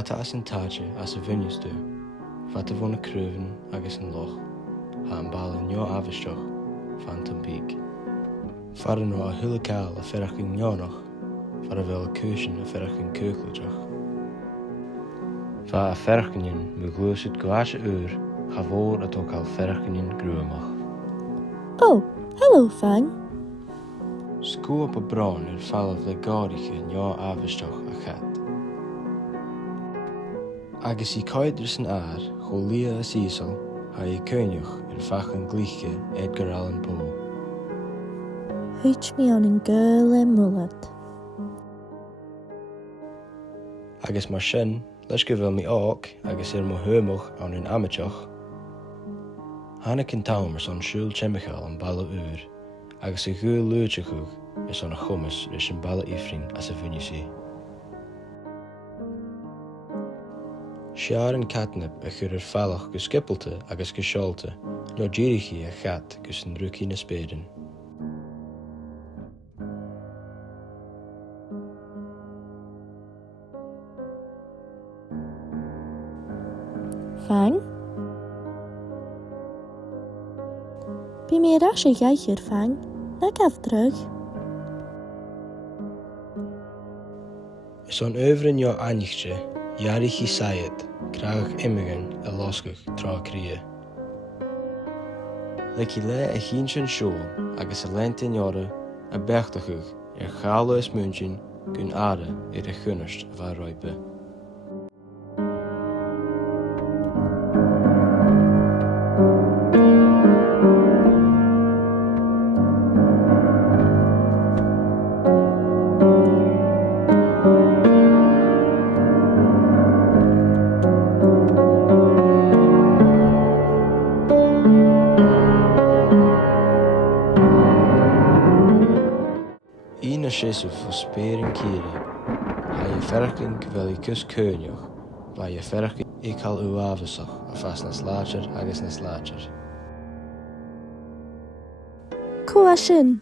Fata as an táide as a bhuinneastú, fata bhna cruúhan agus an loch, ha an balla neo avisteach, fan tampík. Fara nó a thuilacáil a ferach an neonach, fara bhfuil a cúisin a ferach an cúclaideach. Fa a ferachcanin mu glúsút gláise úr, cha bhór atá cáil ferachcanin grúamach. Oh, hello, Fang. Scúab a brán fallah le gáiriche neo avisteach a chat. Agus I caidir san air, cho lia a sísal, ha I cúneach fachan glíche Edgar Allan Poe. Huit me an girl and mullet. Agus mar sin, leis go bhfuil mi ác agus mo thuamach an an amateach. Hanna cin tamar son siúil teimichail an balla úr, agus I gúil lúteachúg is an a chumas leis an balla ifrin as a bhuinneasí. Sear an catnip a chur fallach go skipilte agus go seolta, nó ddíirichí a chat gus an rúcí na spéirin. Fang? Bí mé ras a gaiithir, Fang, na gaf drug. Is an öfrin jo anichte, jarichi sayed, kragach immigen a losgach tra krie. Leki le a chinshin shul, agus a lentin jore, a bechtachug, chaloes muntjin, gun are a gunnest va roipe. Sisuf for speren kiri, ha je verking wel je kus keunjoch, waar je verking ik al uw avesach, vast na slager agus na slager. Koa sin.